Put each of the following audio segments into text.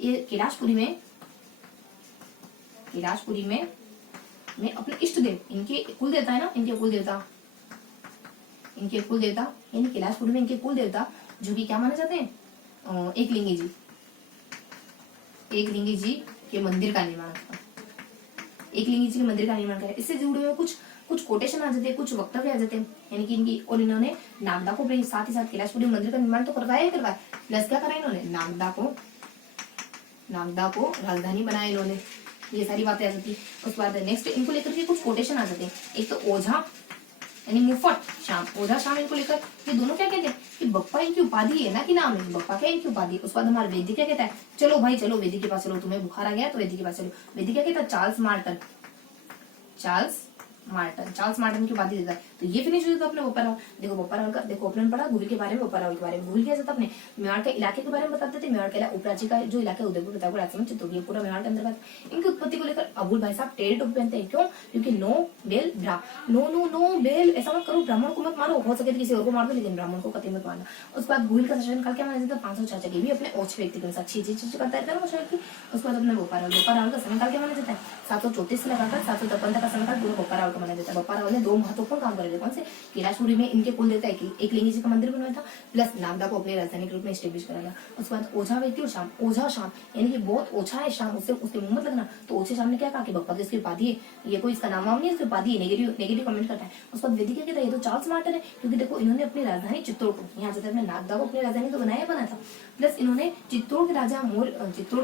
ये कैलाशपुरी में अपने इष्ट देव, इनके कुल देवता है ना, इनके कुल देवता यानी कैलाशपुरी में इनके कुल देवता जो कि क्या माने जाते हैं, एकलिंगी जी के मंदिर का निर्माण था। एकलिंगी जी के मंदिर का निर्माण किया। इससे जुड़े हुए कुछ कोटेशन आ जाते हैं, कुछ वक्तव्य आ जाते हैं, यानी कि इनकी, और इन्होंने नागदा को साथ ही साथ कैलाशपुरी मंदिर का निर्माण तो करवाया, प्लस क्या करा इन्होंने, नागदा को राजधानी बनाया इन्होंने। ये सारी बातें आ जाती है। उसके बाद नेक्स्ट इनको लेकर के कुछ कोटेशन आ जाते हैं। एक तो ओझा यानी मुफट शाम, ओझा शाम इनको लेकर, ये दोनों क्या कहते हैं कि बप्पा इनकी उपाधि है ना, कि नाम है, बप्पा क्या इनकी उपाधि। उसके बाद हमारा वैद्य क्या कहता है, चलो भाई चलो वैद्य के पास चलो, तुम्हें बुखार आ गया तो वैद्य के पास चलो। वैद्य क्या कहता है, चार्ल्स मार्टन की उपाधि देता है। तो ये फिनिश हो जाता अपने बप्पा रावल। देखो बप्पा रावल का, देखो अपने पढ़ा गुल के बारे में, बप्पा रावल के बारे में। गुल क्या जाता अपने मेवाड़ के इलाके के बारे में बताते थे। मेवाड़ के उपराज्य का जो इलाका उदयपुर, प्रतापगढ़, राजसमंद, चित्तौड़, पूरा मेवाड़ के अंतर्गत। इनकी उत्पत्ति को लेकर अबुल भाई साहब टेढ़े टोपी पहनते हैं, क्यों, क्योंकि नो बेल ऐसा मत करो, ब्राह्मण को मत मारो, हो सके तो किसी और को मार दो, लेकिन ब्राह्मण को कतई मत मारना। उसके बाद गुल का शासन काल क्या माना जाता है, 504 के भी अपने ओछे व्यक्ति के अनुसार चीज करता रहता है व्यक्ति। उसके बाद अपने बप्पा रावल का समय काल क्या माना जाता है, 734 से लगाकर 753 तक का समय काल पूरा बप्पा रावल का माना जाता है। बप्पा रावल ने दो महत्वपूर्ण काम करे थे। कौन से, कैलाशपुरी में इनके कुल देवता एकलिंगी जी का मंदिर बनवाया था, प्लस नागदा को अपनी राजधानी के रूप में स्टेब्लिश करा था। उसके बाद ओझा व्यक्ति और शाम, ओझा शाम यानी कि बहुत ओछा है शाम, उसके मुंह मत लगना। तो ओछे शाम ने क्या कहा कि बप्पा की इसकी उपाधि है, ये कोई इसका नाम नहीं है, इसकी उपाधि है, नेगेटिव कमेंट करता है। उसके बाद वैदिक क्या कहता है, ये तो चार्ल्स मार्टन है, क्योंकि देखो इन्होंने अपनी राजधानी चित्तौड़ को, यहाँ से अपने नागदा को अपनी राजधानी तो बना था, प्लस इन्होंने चित्तौड़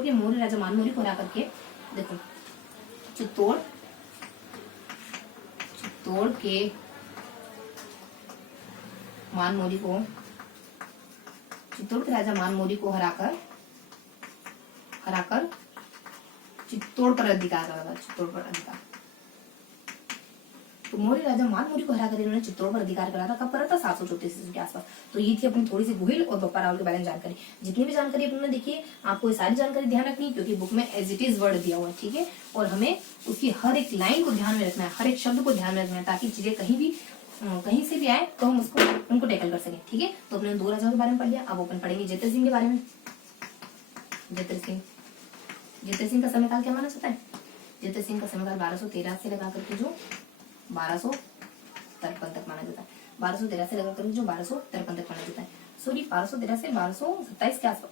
के मौर्य राजा मानमौरी को हरा करके, देखो चित्तौड़ के चित्तौड़ के राजा मानमौरी को हराकर चित्तौड़ पर अधिकार करा था। तो मौर्य राजा मानमौरी को हराकर इन्होंने चित्तौड़ पर अधिकार करा था। कब करा था, 734 ईस्वी के आसपास। तो ये थी अपनी थोड़ी सी गुहिल और बप्पा रावल के बारे में जानकारी। जितनी भी जानकारी अपने देखिए, आपको ये सारी जानकारी ध्यान रखनी है, क्योंकि बुक में एज इट इज वर्ड दिया हुआ है, ठीक है। और हमें उसकी हर एक लाइन को ध्यान में रखना है, हर एक शब्द को ध्यान में रखना है, ताकि चीजें कहीं से भी आए तो हम उनको टैकल कर सकें, ठीक है। तो अपने दो राजाओं के बारे में पढ़ लिया। अब अपन पढ़ेंगे जयत्र सिंह के बारे में। जयत्र सिंह का समय काल क्या माना जाता है, जयत्र सिंह का समय काल 1213 से लगा करके जो 1253 तक माना जाता है। 1213 से लगा करके जो 1253 तक माना जाता है। सॉरी 1213 से 1227 के आसपास,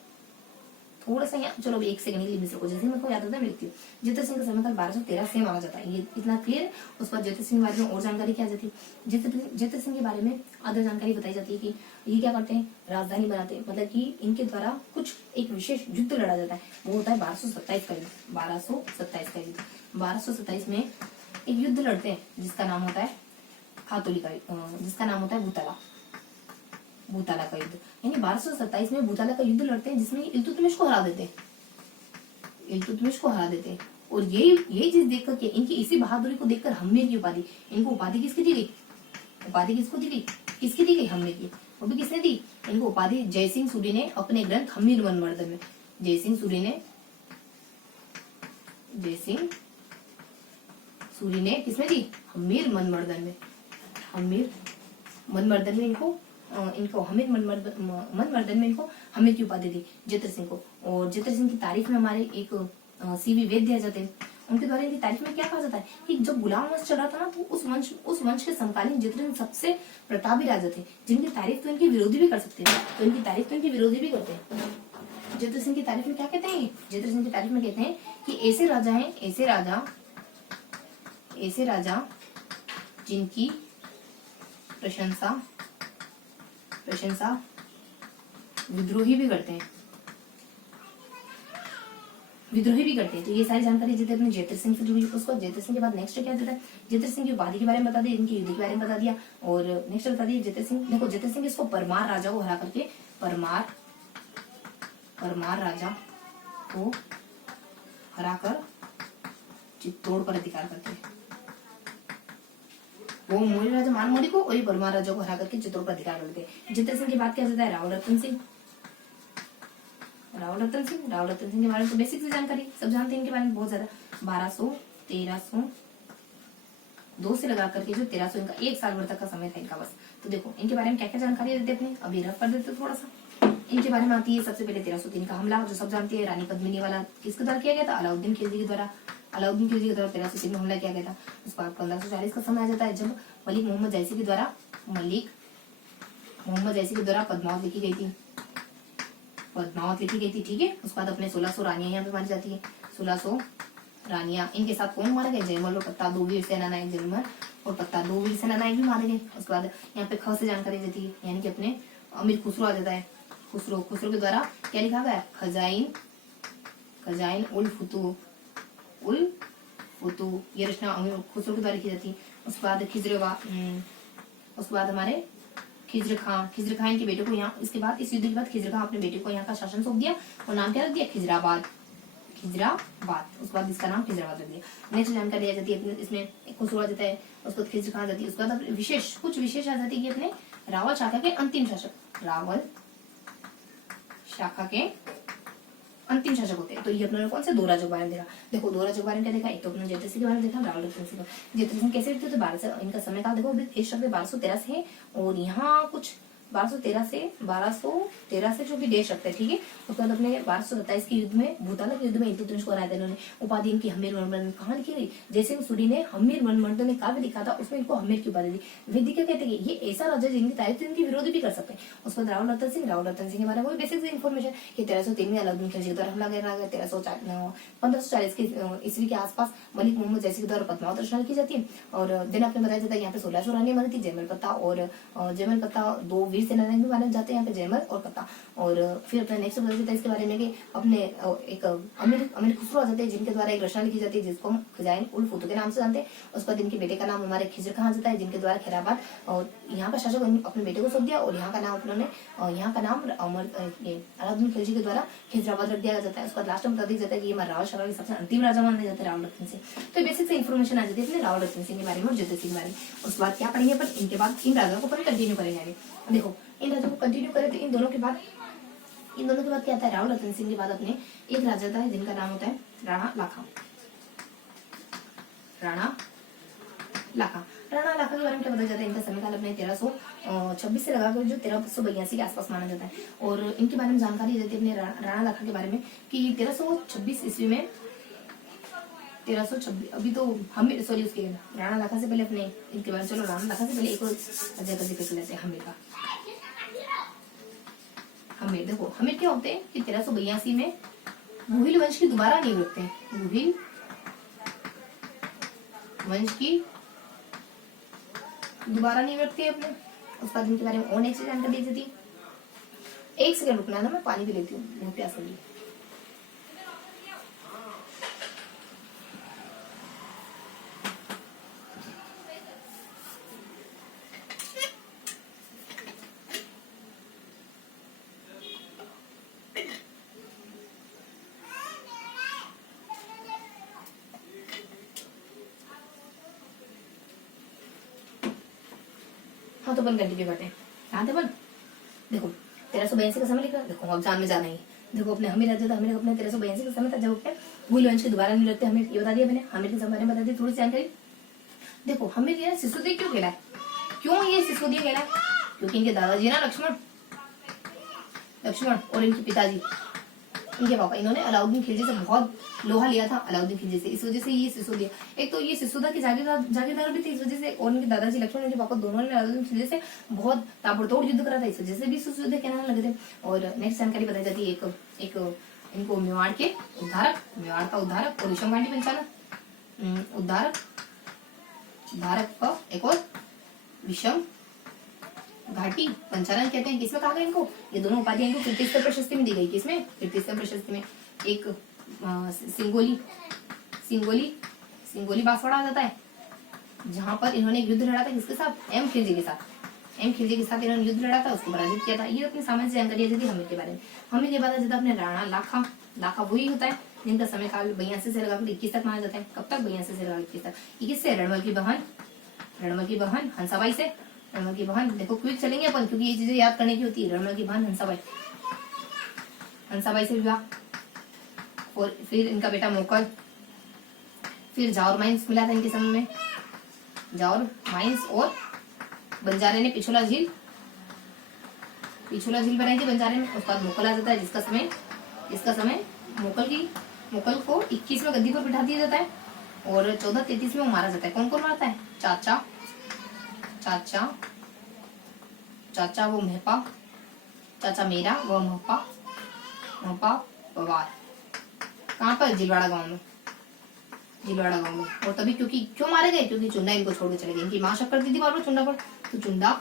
थोड़ा सा यहाँ, चलो एक सेकंड के लिए मिस रखो, जैसे मेरे को याद होता है लिखती हूँ। जयत्र सिंह का समय काल 1213 से माना जाता है, ये इतना क्लियर। उस पर जयत्र सिंह के बारे में और जानकारी क्या जाती है, जयत्र सिंह के बारे में अदर जानकारी बताई जाती है कि ये क्या करते हैं, राजधानी बनाते हैं, मतलब कि इनके द्वारा कुछ एक विशेष युद्ध लड़ा जाता है, वो होता है 1227 का युद्ध। 1227 में एक युद्ध लड़ते हैं जिसका नाम होता है खातोली का, जिसका नाम होता है भूताला का युद्ध। यानी 1227 में भूताला का युद्ध लड़ते हैं, जिसमें इल्तुतमिश को हरा देते हैं। और यही चीज देख करके, इनकी इसी बहादुरी को देखकर हम्मीर की उपाधि, इनको उपाधि किसकी दी गई, किसकी दी गई, हम्मीर की। वो भी किसने दी, इनको उपाधि जयसिंह सूरी ने अपने ग्रंथ हम्मीर मनमर्दन में, जयसिंह सूरी ने किसमें दी, हम्मीर मनमर्दन में इनको हम्मीर मनमर्दन में इनको हम्मीर की उपाधि दी जयत्र सिंह को। और जयत्र सिंह की तारीफ में हमारे एक सीवी वेद आ जाते हैं। उनके द्वारा इनकी तारीफ में क्या कहा जाता है कि जब गुलाम वंश चल रहा था ना, तो उस वंश के समकालीन जयत्र सिंह सबसे प्रतापी राजा थे, जिनकी तारीफ तो इनके विरोधी भी कर सकते थे। तो इनकी तारीफ तो इनके विरोधी भी करते हैं। जयत्र सिंह की तारीफ में क्या कहते हैं, जयत्र सिंह की तारीफ में कहते हैं कि ऐसे राजा जिनकी प्रशंसा विद्रोही भी करते हैं। तो ये सारी जानकारी जितने अपने जयत्र सिंह से जुड़ी। उसको जयत्र सिंह के बाद नेक्स्ट क्या देता है, जयत्र सिंह की उपाधि के बारे में बता दिया, इनकी युद्ध के बारे में बता दिया। और नेक्स्ट बता दिया जयत्र सिंह, देखो जयत्र सिंह इसको परमार राजा को हरा करके, परमार राजा को हराकर चित्तौड़ पर अधिकार करते हैं। वो मौर्य राजा मानमौरी को और ये परमार राजा को हरा करके चित्तौड़ पर अधिकार करते हैं। जयत्र सिंह की बात क्या जाता है, राव रतन सिंह के बारे में तो बेसिक से जानकारी सब जानते हैं इनके बारे में बहुत ज्यादा। 1302 से लगा करके जो 1300, इनका 1 साल भर तक का समय था इनका बस। तो देखो इनके बारे में क्या क्या जानकारी देते अपने, अभी रफ कर देते थोड़ा सा। इनके बारे में आती है सबसे पहले 1303 का हमला, जो सब जानते हैं, रानी पद्मिनी वाला किसके द्वारा किया गया था? अलाउद्दीन खिलजी के द्वारा। अलाउद्दीन खिलजी के द्वारा 1303 में हमला किया गया था। उसके बाद 1540 का समय आ जाता है, जब मलिक मोहम्मद जैसी के द्वारा पद्मावत लिखी गई थी। ठीक है। उसके बाद अपने 1600 रानियां यहाँ पे मारी जाती है। 1600 रानियां, इनके साथ कौन मारा गया? जयमल और पत्ता, 2 वीर सेनानायक, जयमल और पत्ता 2 वीर सेनानायक भी मारे गए। उसके बाद यहाँ पे ख से जानकारी देती है, यानी कि अपने अमीर खुसरो आ जाता है। खुसरो के द्वारा क्या लिखा गया? खजाइन उल फुतू, ये रचना अमीर खुसरो के द्वारा लिखी जाती है। उसके बाद हमारे खिज्र खां के बेटे को यहाँ, इसके बाद इस युद्ध के बाद खिज्र खां अपने बेटे को यहाँ का शासन सौंप दिया और नाम क्या रख दिया? खिजराबाद। उसके बाद इसका नाम खिजराबाद रख दिया। नेक्स्ट जानकारी आ जाती है इसमें खुसरो आ जाता है, उसके बाद खिज्र खां आ जाती है। उसके बाद कुछ विशेष आ जाती है अपने रावल शाखा के अंतिम शासक होते हैं। तो ये अपने कौन से 2 राजों के बारे में देखा। देखो 2 राजों के बारे में क्या देखा? एक तो अपने जयद्रथ सिंह के बारे में देखा, रावल रतन सिंह। जयद्रथ सिंह कैसे रहते थे? 1200, इनका समय काल देखो, इस शब्द 1213 से है और यहाँ कुछ 1213 से जो कि देश रखते हैं। ठीक है। उसके बाद अपने 1227 के युद्ध में, भूताला के युद्ध में इल्तुतमिश को हराया था इन्होंने। उपाधि इनकी हमीर मनमंडल कहाँ लिखी गई? जयसिंह सूरी ने हमीर मनमंडल में काव्य लिखा था, उसमें इनको हमीर की उपाधि दी। वैदिक क्या कहते हैं? ये ऐसा राजा जिनकी तारीफ इनकी विरोधी भी कर सकते हैं। उसके बाद रावल रतन सिंह के बारे में बेसिक इन्फॉर्मेशन कि 1303 में अलाउद्दीन खिलजी के द्वारा हमला किया गया। 1540 की ईस्वी के आसपास मलिक मोहम्मद जैसी के द्वारा पद्मावत रचना की जाती है। और दिन आपने बताया जाता है यहाँ पे 1600 रानियां मरी थी। जयमल पत्ता 2 वीर सेनानायक भी माने जाते हैं यहाँ पे, जयमल और पत्ता। और फिर अपने नेक्स्ट बताया जाता है इसके बारे में कि अपने एक अमीर खुसरो आ जाते हैं, जिनके द्वारा एक रचना लिखी जाती है जिसको हम खजाइन उल फुतू के नाम से जानते हैं। उसके बाद इनके बेटे का नाम हमारे खिज्र खां आ जाता है, जिनके द्वारा खैराबाद और यहाँ का शासक अपने बेटे को सौंप दिया और यहाँ का नाम अलाउद्दीन खिलजी के द्वारा खिजराबाद रख दिया जाता है। उसके बाद लास्ट में बता दिया जाता है कि ये रावल शाखा के सबसे अंतिम राजा माने जाते हैं, रावल रतन सिंह। तो बेसिक से इन्फॉर्मेशन आ जाती है अपने रावल रतन सिंह के बारे में और जयद्रथ सिंह के बारे में। उसके बाद क्या पढ़ेंगे अपन? इनके बाद इन राजाओं को अपन कंटिन्यू करेंगे आगे। देखो इन राजाओं को कंटिन्यू करें तो इन दोनों के बाद क्या आता है? रावल रतन सिंह के बाद अपने एक राजा था जिनका नाम होता है राणा लाखा के बारे में क्या बताया जाता है? इनका समय काल अपने 1326 से लगाकर जो 1382 के आसपास माना जाता है। और इनके बारे में जानकारी देती है अपने राणा लाखा के बारे में कि 1326 ईस्वी में 1326 अभी तो हमीर उसके राणा लाखा से पहले अपने इनके बारे में, चलो राणा लाखा से पहले एक और राजा का जिक्र कर लेते हैं, हमीर का। हमीर देखो, हमीर क्या होते हैं कि 1382 में गुहिल वंश की दोबारा नींव रखते हैं। गुहिल वंश की दोबारा नींव रखते हैं अपने। उसके बाद इनके बारे में और नेक्स्ट जानकारी दी जाती है। 1 सेकंड रुकना ना, मैं पानी भी लेती हूँ, बहुत प्यास लगी। हाँ तो अपन कंटिन्यू करते हैं। कहाँ थे अपन? देखो 1382 का समय लिखा, देखो एग्जाम में जाना ही। देखो अपने हमीर राजा था, हमीर अपने 1382 का समय था जब अपने गुहिल वंश के दोबारा नहीं लगते। हमीर ये बता दिया मैंने, हमीर के बारे में बता दी थोड़ी सी जानकारी। देखो हमीर ये सिसोदिया क्यों कहलाए? क्यों ये सिसोदिया कहलाए? क्योंकि इनके दादाजी ना लक्ष्मण और इनके पिताजी, इनके पापा, इन्होंने अलाउद्दीन खिलजी से बहुत लोहा लिया था, अलाउद्दीन खिलजी से। इस वजह से ये सिसोदिया, एक तो ये सिसोदा की जागीरदार भी थे इस वजह से, और उनके दादाजी लक्ष्मण, उनके पापा दोनों ने अलाउद्दीन खिलजी से बहुत ताबड़तोड़ युद्ध करा था, इस वजह से भी सिसोदिया कहने लगे थे। और नेक्स्ट जानकारी बताई जाती है एक इनको मेवाड़ का उद्धारक और विषम घाटी पंचानक, उद्धारक का एक और विषम घाटी पंचानन कहते हैं। किसमें कहा गया इनको? ये दोनों उपाधियां इनको कीर्ति स्तर प्रशस्ति में दी गई। किसमें? कीर्ति स्तर प्रशस्ति में। एक सिंगोली बांसवाड़ा आ जाता है, जहां पर इन्होंने युद्ध लड़ा था किसके साथ? एम खिलजी के साथ इन्होंने युद्ध लड़ा था, उसको पराजित किया था। ये अपनी सामान्य जानकारी दी थी हमीर के बारे में। हमीर के बाद जाता अपने राणा लाखा वही होता है जिनका समय काल 82 से लगाकर 21 तक माना जाता है। कब तक? 82 से लगाकर 21 तक। 21 से रणमल की बहन हंसाबाई से, रणमल की बहन, देखो क्विक चलेंगे अपन क्योंकि ये चीजें याद करने की होती है। रणमल की बहन हंसाबाई से विवाह, और फिर इनका बेटा मोकल, फिर जावर माइंस मिला था इनके समय में, जावर माइंस, और बंजारे ने पिछोला पिछोला झील बनाई थी बंजारे में। उसके बाद मोकल आ जाता है जिसका समय मोकल को 21 में गद्दी पर बिठा दिया जाता है और 1433 में वो मारा जाता है। कौन कौन मारता है? चाचा वो महपा, चाचा मेरा वो महपा पवार। कहाँ पर? जिलवाड़ा गांव में। और तभी क्यों मारे गए? क्योंकि चुंडा इनको छोड़ के चले गए। इनकी मां शक करती थी बार बार चुंडा पर, तो चुंडा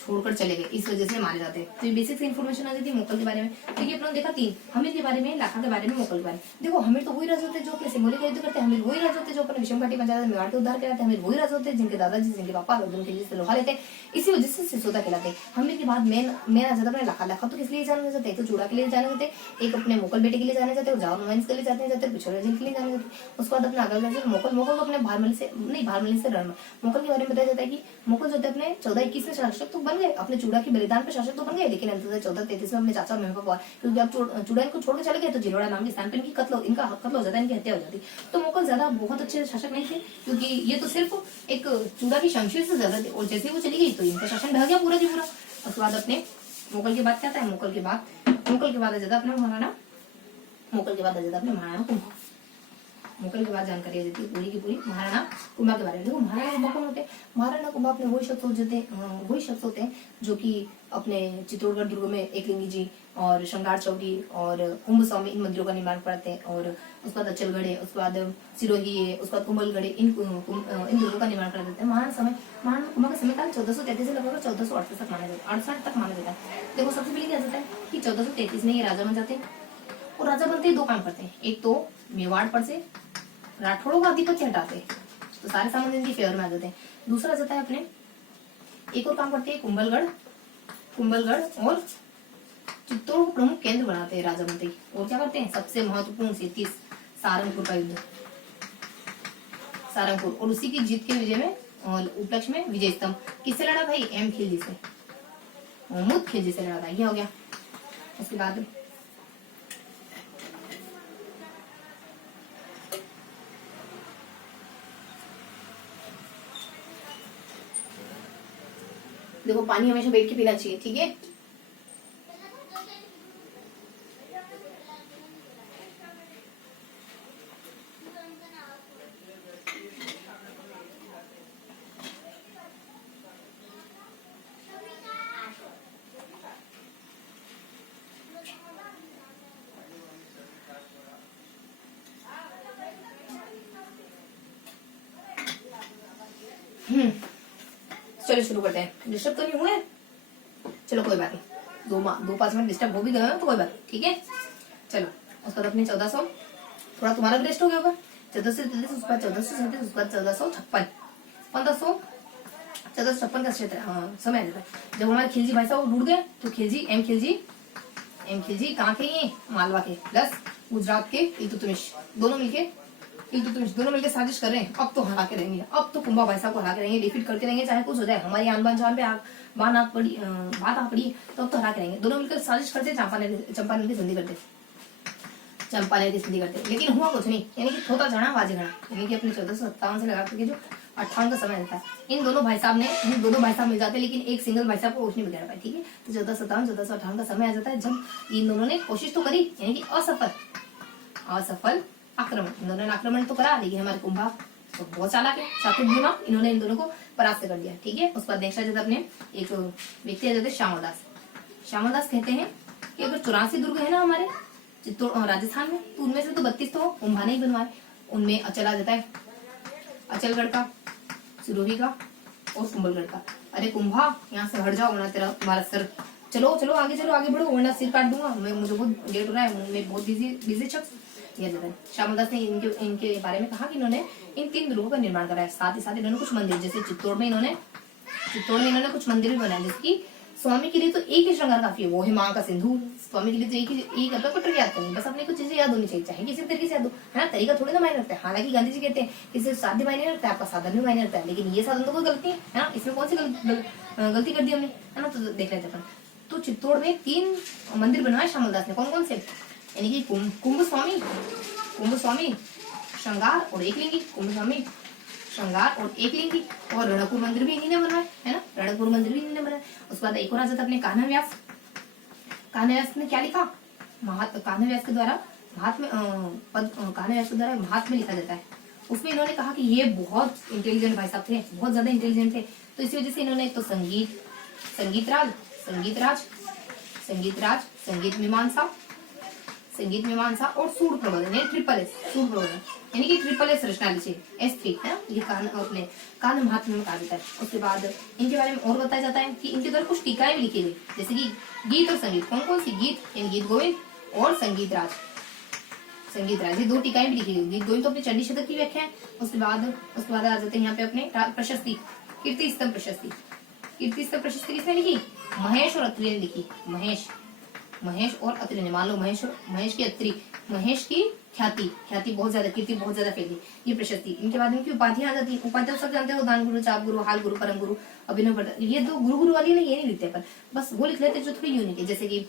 छोड़कर चले गए, इस वजह से मारे जाते हैं। तो ये बेसिक इन्फॉर्मेशन आ जाती है मोकल के बारे में। देखिए अपने देखा 3, हमीर के बारे में, लाखा के बारे में, मोकल के बारे में। देखो हमीर तो वही राजा होते जो अपने सिंगोली का युद्ध करते हैं, हमीर वही राजा होते जो अपने विषम घाटी पंचायत मेवाड़ के उद्धार कराते हैं, हमीर वही राजा होते जिनके दादाजी जिनके पापा जिनके जिससे लोहा लेते हैं, इसी वजह से सिसोदा कहलाते हैं। हमीर के बाद मेन आ जाता है लाखा तो किस लिए जाने जाते हैं? तो चूड़ा के लिए जाने जाते हैं, एक अपने मोकल बेटे के लिए जाने जाते हैं, जाओ रोमांस के लिए जाते हैं, पिछोला झील के लिए जाने जाते हैं। उसके बाद अपने आगे मोकल को अपने भारमल से रण। मोकल के बारे में बताया जाता है कि मोकल जो थे अपने 1421 में शासक तो बन गए, अपने चूड़ा के बलिदान पे शासक तो बन गए, लेकिन अंततः 1433 में अपने चाचा और महपा पवार, क्योंकि अब चूड़ा इनको छोड़ के चले गए तो जिलवाड़ा नाम के स्थान पर इनका कत्ल हो जाता है, इनकी हत्या हो जाती। तो मोकल ज्यादा बहुत अच्छे शासक नहीं थे, क्योंकि ये तो सिर्फ एक चूड़ा की शमशीर से ज्यादा थे, और जैसे वो चली गई तो इनका शासन ढह गया पूरा की पूरा। उसके बाद अपने मोकल के बाद क्या था? मोकल के बाद आ जाता अपना महाराणा कुंभा। मोकल के बाद जानकारी देती है पूरी की पूरी महाराणा कुंभा के बारे में। देखो महाराणा कुंभा कौन होते हैं? महाराणा कुंभा अपने वही शख्स होते हैं जो कि अपने चित्तौड़गढ़ दुर्ग में एकलिंगी जी और श्रृंगार चौकी और कुंभ स्वामी इन मंदिरों का निर्माण कराते हैं, और उसके बाद अचलगढ़ है, उसके बाद सिरोही है, उसके बाद कुंभलगढ़ है, इन दुर्गों का निर्माण करा देते हैं। महाराणा कुंभा का समय 1433 से लगभग 1438 तक माना जाता है। देखो सबसे पहले क्या जाता है कि 1433 में ये राजा बन जाते हैं, और राजा बनते ही 2 काम करते हैं। एक तो मेवाड़ पर से राठौड़ों का आधिपत्य हटाते हैं, तो सारे सामान इनकी फेवर में आ जाते हैं। दूसरा जाता है अपने एक और काम करते हैं, कुंभलगढ़ और चित्तौड़ को प्रमुख केंद्र बनाते हैं राजा बनते ही। और क्या करते हैं? सबसे महत्वपूर्ण से 30 सारंगपुर का युद्ध, और उसी की जीत के विजय में और उपलक्ष्य में विजय स्तंभ किससे लड़ा भाई? एम खिलजी से, महमूद खिलजी से लड़ा था। ये हो गया। उसके बाद देखो पानी हमेशा बैठ के पीना चाहिए, ठीक है? चलो शुरू करते हैं। डिस्टर्ब तो नहीं हुए? चलो कोई बात नहीं, 2-5 मिनट डिस्टर्ब हो भी गए तो कोई बात नहीं, ठीक है? चलो उसके बाद अपने 1400, थोड़ा तुम्हारा भी रेस्ट हो गया होगा। 1433 उसके बाद 1437 उसके बाद 1456 1456 का क्षेत्र समय आ जाता है जब हमारे खिलजी भाई साहब डूब गए। तो एम खिलजी कहाँ के? ये मालवा के प्लस गुजरात के इल्तुतमिश दोनों मिलके साजिश कर रहे हैं। अब तो हरा के रहेंगे, अब तो कुंभा भाई साहब को हरा के रहेंगे, डिफीट करके रहेंगे, चाहे कुछ हो जाए। हमारी आन बान जान पे बात आ पड़ी तो अब तो हरा के रहेंगे। दोनों मिलकर साजिश करते, चंपानेर की संधि करते। लेकिन हुआ कुछ नहीं, यानी कि थोड़ा जाना बाजी गणा, यानी कि अपने 1457 से लगा के जो 58 का समय रहता है, इन दोनों भाई साहब मिल जाते हैं, लेकिन एक सिंगल भाई साहब को कुछ नहीं बिगाड़ पाए, ठीक है? तो 1457-1458 का समय आ जाता है जब इन दोनों ने कोशिश तो करी, यानी कि असफल आक्रमण। इन्होंने आक्रमण तो करा, लेकिन हमारे कुंभा तो बहुत चालाक है, शातुर इन्होंने इन दोनों को परास्त कर दिया, ठीक है? उसके बाद नेक्स्ट आ जाता अपने एक व्यक्ति आ जाते श्यामलदास कहते हैं कि अगर 84 दुर्ग है ना हमारे राजस्थान में, तो उनमें से तो 32 तो कुंभा ने ही बनवाए। उनमें अचल आ जाता है, अचलगढ़ का, सिरोही का और कुंभलगढ़ का। अरे कुंभा यहाँ से हट जाओ वरना तुम्हारा सर, चलो आगे बढ़ो वरना सिर काट दूंगा, मुझे बहुत लेट हो रहा है, मैं बहुत बिजी शख्स। श्यामलदास ने इनके बारे में कहा कि इन्होंने इन 3 दुर्गों का निर्माण कराया। साथ ही इन्होंने कुछ मंदिर, जैसे चित्तौड़ में इन्होंने कुछ मंदिर भी बनाए, जैसे कि स्वामी के लिए तो एक ही श्रृंगार काफी है, वो है माँ का सिंदूर। स्वामी के लिए तो एक अपना कुछ याद करनी, बस अपने कुछ चीजें याद होनी चाहिए, चाहे किसी तरीके से याद हो, है ना? तरीका थोड़ी ना मायने रखता है। हालांकि गांधी जी कहते हैं कि सिर्फ साध्य मायने रखता है, आपका साधन भी मायने रखता है, लेकिन ये साधन तो कोई गलती है ना? इसमें कौन सी गलती कर दी हमने, है ना? तो देख लेते हैं। तो चित्तौड़ में 3 मंदिर बनवाए श्यामलदास ने। कौन से? यानी कि कुंभ स्वामी श्रृंगार और एकलिंगी, कुंभ स्वामी श्रृंगार और एकलिंगी, और रणकपुर मंदिर भी इन्हीं ने बनाया, है ना? रणकपुर मंदिर भी इन्हीं ने बनाया। उसके बाद एक और आ जाता अपने कान्हा कान्हा व्यास ने क्या लिखा, कान्हा व्यास के द्वारा महात्म्य लिखा जाता है। उसमें इन्होंने कहा कि ये बहुत इंटेलिजेंट भाई साहब थे, बहुत ज्यादा इंटेलिजेंट थे, तो इसी वजह से इन्होंने एक तो संगीत मीमांसा और सूर प्रबोधन, ट्रिपल एस, सूर प्रबोधन यानी कि ट्रिपल एस रचना लिखी, S3 है ना, ये कान्हा महात्म्य में कहा जाता है। उसके बाद इनके बारे में और बताया जाता है कि इनके द्वारा कुछ टीकाएं भी लिखी गई, जैसे कि गीत और संगीत, कौन कौन सी, गीत गोविंद और संगीत राज, ये 2 टीकाएं भी लिखी गई। गीत गोविंद तो अपने चंडी शतक की व्याख्या है। उसके बाद आ जाते हैं यहाँ पे अपने प्रशस्ति, कीर्ति स्तंभ प्रशस्ति किसने लिखी, महेश और अत्रि ने लिखी, महेश और अत्रि ने, मान लो महेश की अत्रि, महेश की ख्याति बहुत ज्यादा, कीर्ति बहुत ज्यादा फैली, ये प्रशस्ति। इनके बाद इनकी उपाधियां आ जाती है, उपाधियां सब जानते हो, दान गुरु, चाप गुरु, हाल गुरु, परम गुरु, अभिनव भट्ट, ये 2 गुरु वाली नहीं, ये नहीं लिखते पर बस वो लिख लेते जो थोड़ी यूनिक है। जैसे कि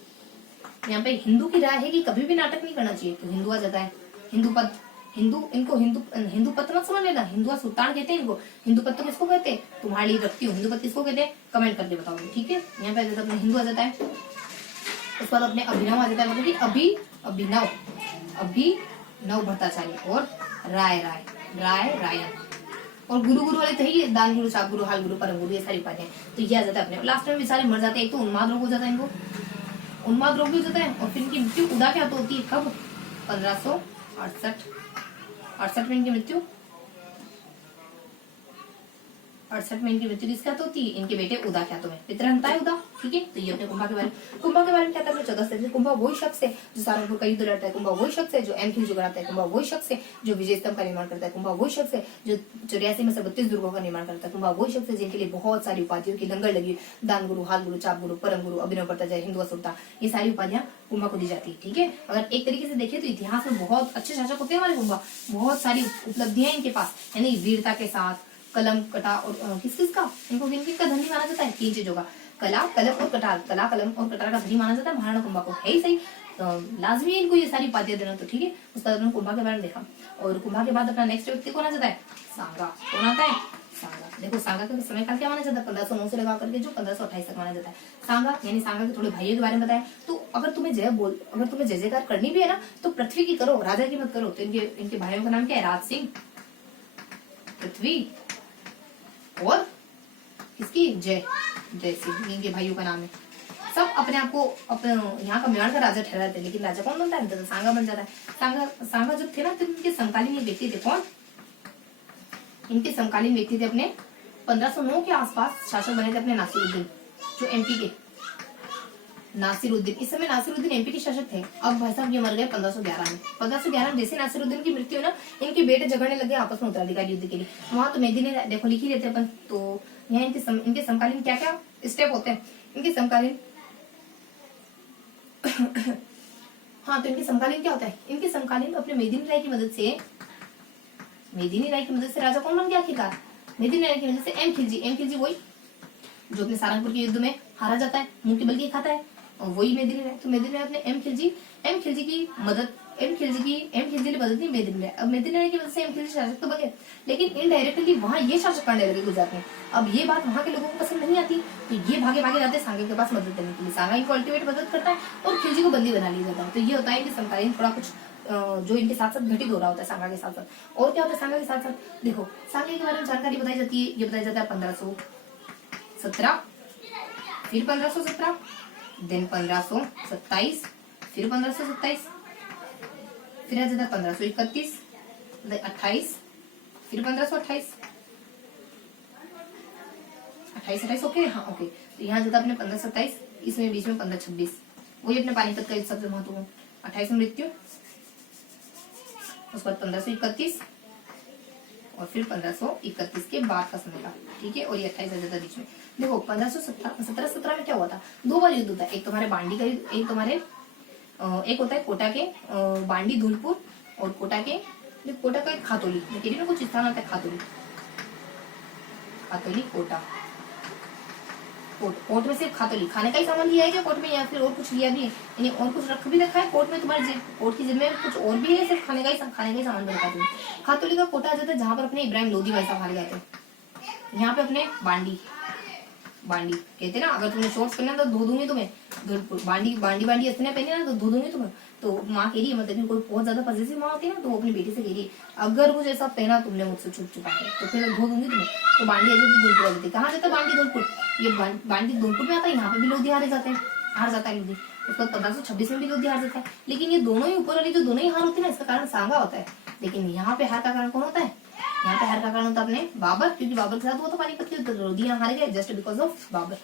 यहाँ पे हिंदू की राय है कि कभी भी नाटक नहीं करना चाहिए, तो हिंदू आ जाता है, हिंदू पद, हिंदू पद मत समझ लेना, हिंदुआ सुल्तान कहते हैं इनको, हिंदू पद तो किसको कहते हैं, तुम्हारे लिए रखती हूँ, हिंदू पद किसको कहते हैं, कमेंट करके बताओगे, ठीक है। यहाँ पे अपने हिंदू आ जाता है। उसके बाद अपने अभिनव आ जाता है, मतलब कि अभिनव भट्टाचार्य और रायन और गुरु वाले तो ही, दान गुरु, चाप गुरु, हाल गुरु, परम गुरु, ये सारी उपाधियां, तो ये आ जाता है अपने। लास्ट में भी सारे मर जाते हैं, एक तो उन्माद रोग हो जाता है इनको, उन्माद रोग भी हो जाता है, और फिर इनकी मृत्यु उदा क्या होती है, कब, 1568 में इनकी मृत्यु, 68 में इनकी मृत्यु किसके हाथों होती है, इनके बेटे उदा के हाथों में, पितृहंता है उदा, ठीक है। तो ये अपने कुंभा के बारे में क्या था, 14 कुंभा वही शख्स है जो सारंगपुर का युद्ध लड़ता है, कुंभा वही शख्स है जो एमखिलजी कराता है, कुंभा वही शख्स है जो विजय स्तंभ का निर्माण करता है, कुंभा वही शख्स है जो 84 में से 32 दुर्गों का निर्माण करता है, कुंभा वही शख्स है जिनके लिए बहुत सारी उपाधियों की लंगर लगी, दान गुरु, हाल गुरु, चाप गुरु, परम गुरु, अभिनव भट्टाचार्य, हिंदुआ सुल्तान, ये सारी उपाधियां कुंभा को दी जाती है, ठीक है। अगर एक तरीके से देखें तो इतिहास में बहुत अच्छे शासक होते हैं हमारे कुंभा, बहुत सारी उपलब्धियां इनके पास, यानी वीरता के साथ, कलम कटा और किसका, इनको किनका धनी माना जाता है, 3 चीजों का, कला कलम और कटार का धनी माना जाता है महाराणा कुंभा को, है ही सही, लाजमी है इनको ये सारी उपाधियां देना, तो ठीक है। उसका कुंभा के बारे में देखा, और कुंभा के बाद अपना नेक्स्ट व्यक्ति कौन आ जाता है, सांगा, कौन आता है, सांगा। देखो सांगा का समय काल क्या माना जाता है, 1509 से लगा करके जो 1528 तक माना जाता है। सांगा यानी सांगा के थोड़े भाइयों के बारे में बताया। तो अगर तुम्हें जय जयकार करनी भी है ना, तो पृथ्वी की करो, राजा की मत करो। तो इनके भाइयों का नाम क्या है, राज सिंह, पृथ्वी और किसकी, जय सिंह, इनके भाइयों का नाम है। सब अपने आप को अपने यहाँ का मेवाड़ का राजा ठहराते हैं, लेकिन राजा कौन बनता है, तो सांगा बन जाता है। सांगा जब थे ना, तो इनके समकालीन व्यक्ति थे, कौन, इनके समकालीन व्यक्ति थे अपने 1509 के आसपास शासक बने थे अपने नासिरुद्दीन, जो एमपी के नासिरुद्दीन, इस समय नासिरुद्दीन एमपी के शासक थे। अब भाई साहब ये मर गए 1511 में। 1511 जैसे नासिरुद्दीन की मृत्यु ना, इनके बेटे झगड़ने लगे आपस में उत्तराधिकारी युद्ध के लिए। वहां तो मेहदी ने देखो लिख ही लेते अपन, तो यहाँ इनके समकालीन क्या क्या स्टेप होते हैं, इनके समकालीन हाँ, तो इनके समकालीन क्या होता है, इनके समकालीन अपने मेदिनी राय की मदद से राजा कौन बन गया आखिरकार, मेदिनी राय की मदद से एम खिलजी वही जो अपने सारंगपुर के युद्ध में हारा जाता है, मुंह की बल्कि खाता है, और वही मेदिनी राय। तो मेदिनी राय अपने एम खिलजी की मदद नहीं मेदिनी राय, अब मेदिनी राय की वजह से एम खिलजी शासक तो बने, लेकिन इनडायरेक्टली वहाँ ये शासक करने लगे गुजरात में। अब ये बात वहाँ के लोगों को पसंद नहीं आती, तो ये भागे जाते हैं सांगा के पास मदद करने के लिए। सांगा इनको अल्टीमेट मदद करता है और खिलजी को बंदी बना लिया जाता है। तो ये होता है कि समकालीन थोड़ा कुछ जो इनके साथ साथ घटित हो रहा होता है सांगा के साथ साथ। और क्या होता है सांगा के साथ साथ, देखो सांगा के बारे में जानकारी बताई जाती है। ये बताया जाता है 1517, फिर 1517, देन 1527, फिर 1527, फिर आ जाता है 1531, 28, फिर 1528, 28 ओके, हाँ ओके। तो यहाँ जाता है अपने 1527, इसमें बीच में 1526, वही अपने पानीपत का सबसे महत्वपूर्ण। 28 में मृत्यु, उसके बाद 1531 और फिर 1531 के बाद का समय था, ठीक है। और ये 28 आ जाता है बीच में। देखो 1517 में क्या हुआ था, 2 बार युद्ध होता है, एक तुम्हारे बांडी का, एक होता है कोटा के बांडी धूलपुर, और कोटा का एक खातोली, मैं कुछ स्थान होता है खातोली कोटा। कोर्ट में सिर्फ खातोली खाने का ही सामान लिया है क्या कोर्ट में, या फिर और कुछ लिया भी है, यानी और कुछ रख भी रखा है कोर्ट में, तुम्हारे कोर्ट की जिम्मे कुछ और भी है, सिर्फ खाने का ही सामान रखा है। खातोली का कोटा आ जाता है जहाँ पर अपने इब्राहिम लोदी भाई साहब हारे जाते हैं। यहाँ पे अपने बांडी कहते ना, अगर तुमने शॉर्ट्स पहना तो धो दूंगी तुम्हें, बांडी बांडी बांडी इसने पहनी ना तो धो दूंगी तुम्हें। तो माँ कह रही है, मतलब कोई बहुत ज्यादा पॉजिटिव माँ होती है ना, तो वो अपनी बेटी से कह रही है अगर कुछ ऐसा पहना तुमने मुझसे छुप छुपा के तो फिर धो दूंगी तुम्हें। तो बांडी ऐसे तो धौलपुर जाती, कहाँ जाता बांडी धौलपुर, ये बांडी धौलपुर में आता है, यहाँ पे भी लोधी हारे जाते हैं, हार जाता है लोधी। उसके बाद 1526 में भी लोधी हार जाता है। लेकिन ये दोनों ही ऊपर वाली जो दोनों ही हार होती है ना, इसका कारण सांगा होता है। लेकिन यहाँ पे हार का कारण कौन होता है, यहाँ पे हार का कारण होता है अपने बाबर, क्योंकि बाबर के साथ वो तो पानीपत की लोधी यहाँ हार गए जस्ट बिकॉज ऑफ बाबर।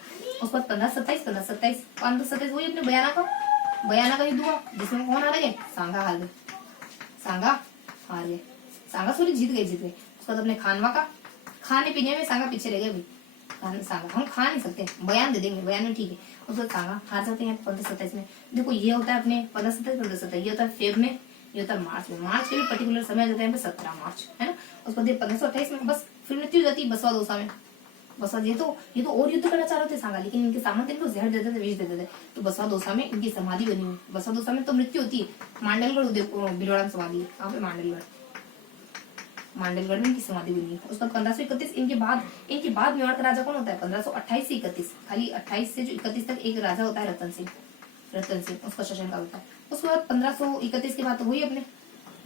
उसके बाद 1527 1527 वही अपने बयाना का युद्ध हुआ, जिसमें कौन हार गए, सांगा हार गए, सांगा सॉरी जीत गए। उसके बाद अपने खानवा का, खाने पीने में सांगा पीछे रह गए भाई, सांगा हम खा नहीं सकते, बयान दे देंगे, बयान में ठीक है। उसके बाद सांगा हार जाते हैं 1527 में। देखो ये होता है अपने 1527 ये होता है फेब में, ये होता है मार्च में। मार्च के भी पर्टिकुलर समय आ जाता है 17 मार्च, है ना। उसके बाद 1528 में बस फिर मृत्यु हो जाती है बसवा दोसा में। बसवा ये तो और युद्ध करना चाह रहे थे सांगा, लेकिन इनके सामने इनको जहर देते थे, विष देते थे। तो बसवा दोसा में इनकी समाधि बनी हुई, बसवा दोसा में तो मृत्यु होती है। मांडलगढ़ भिलवाड़ा में समाधि है, यहाँ पे मांडलगढ़ में इनकी समाधि बनी है। उसके बाद 1531 इनके बाद मेवाड़ का राजा कौन होता है, 1528 से 31, खाली 28 से जो 31 तक एक राजा होता है रतन सिंह, उसका शासन काल होता है। उसके बाद 1531 के बाद तो हुई अपने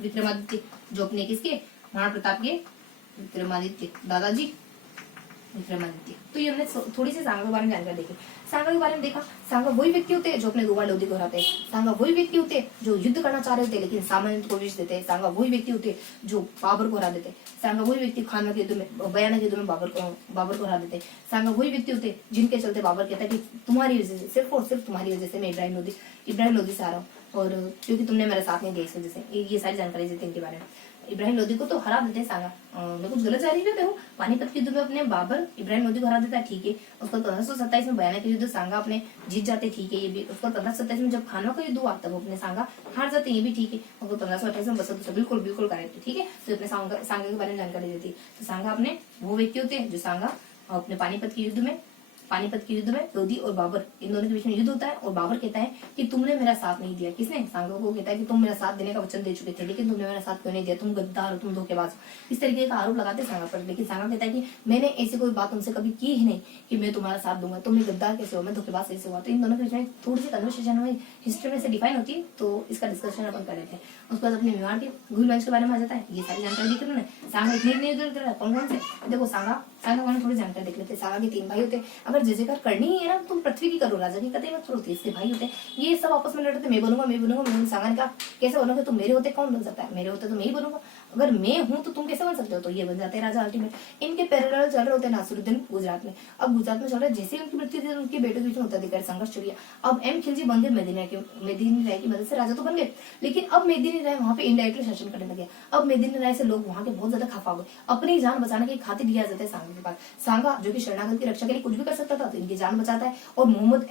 विक्रमादित्य, जो अपने किसके, महाराणा प्रताप के विक्रमादित्य दादाजी विक्रमादित्य। तो ये हमने थोड़ी सी सांगा के बारे में जानकारी देखी। सांगा के बारे में देखा, सांगा वही व्यक्ति होते हैं जो अपने 2 बार लोधी को हराते हैं। सांगा वही व्यक्ति होते हैं जो युद्ध करना चाह रहे थे लेकिन सामान्य को विष देते हैं। सांगा वही व्यक्ति होते हैं जो बाबर को हरा देते। सांगा वही व्यक्ति खानवा के युद्ध में, बयाना के युद्ध में बाबर को हरा देते। सांगा वही व्यक्ति होते जिनके चलते बाबर कहता है कि तुम्हारी वजह से, सिर्फ और सिर्फ तुम्हारी वजह से मैं इब्राहिम लोधी से आ रहा हूँ, और क्योंकि तुमने मेरा साथ नहीं दिया इस वजह से। ये सारी जानकारी देते इनके बारे में। इब्राहिम लोधी को तो हरा देते हैं सांगा, मैं कुछ गलत जा रही हूँ, पानीपत के युद्ध में अपने बाबर इब्राहिम लोधी को हरा देता है, ठीक है। उसको 1527 में बयाना के युद्ध सांगा अपने जीत जाते, ठीक है ये भी। उसको 1527 में जब खानवा का युद्ध हुआ तब अपने सांगा हार जाते, ये भी ठीक है। उसको 1528 में बसवा दोसा, बिल्कुल करेक्ट है, ठीक है। तो अपने सांगा के बारे में जानकारी देती है। तो सांगा अपने वो व्यक्ति होते हैं जो सांगा अपने पानीपत के युद्ध में लोधी और बाबर इन दोनों के बीच में युद्ध होता है, और बाबर कहता है कि तुमने मेरा साथ नहीं दिया। किसने, सांगा को कहता है कि तुम मेरा साथ देने का वचन दे चुके थे लेकिन तुमने मेरा साथ क्यों नहीं दिया, तुम गद्दार हो, तुम धोखेबाज हो, इस तरीके का आरोप लगाते सांगा पर। लेकिन सांगा कहता है कि मैंने ऐसी कोई बात तुमसे कभी की ही नहीं कि मैं तुम्हारा साथ दूंगा, तुम गद्दार कैसे हो, मैं धोखेबाज कैसे हुआ। तो इन दोनों के बीच में थोड़ी सी कन्वर्सेशन हमें हिस्ट्री में से डिफाइन होती है, तो इसका डिस्कशन अपन कर लेते हैं। उसके बाद अपने मेवाड़ के घुल वंश के बारे में आ जाता है, ये सारी जानकारी देख रहे हैं। सांगा इतने कौन से, देखो सांगा को थोड़ी जानकारी देख लेते हैं। सांगा के 3 भाई होते हैं। अगर जयकार करनी ही है ना तुम पृथ्वी की करो, राजा की कतई मत करो। इसके भाई होते हैं, ये सब आपस में लड़ते, मैं बनूंगा। सांगा ने कहा कैसे बनोगे, तुम मेरे होते कौन बन सकता है, मेरे होते तो मैं ही बनूंगा, अगर मैं हूं तो तुम कैसे बन सकते हो। तो ये बन जाते हैं राजा अल्टीमेट। इनके पैरेलल चल रहे होते हैं नासिरुद्दीन गुजरात में। अब गुजरात में चल रहा है, जैसे उनकी मृत्यु थी उनके बेटे के बीच में उत्तराधिकारी संघर्ष चल गया। अब एम खिलजी बन गए मेदिनी राय की मदद से राजा तो बन गए, लेकिन अब मेदिनी राय वहां पे इनडायरेक्टली शासन करने लगे। अब मेदिनी राय से लोग वहां के बहुत ज्यादा खफा हुए, अपनी जान बचाने की खातिर दिया जाता है सांगा के पास। सांगा जो कि शरणागत की रक्षा के लिए कुछ भी कर सकता था, तो इनकी जान बचाता है। और मोहम्मद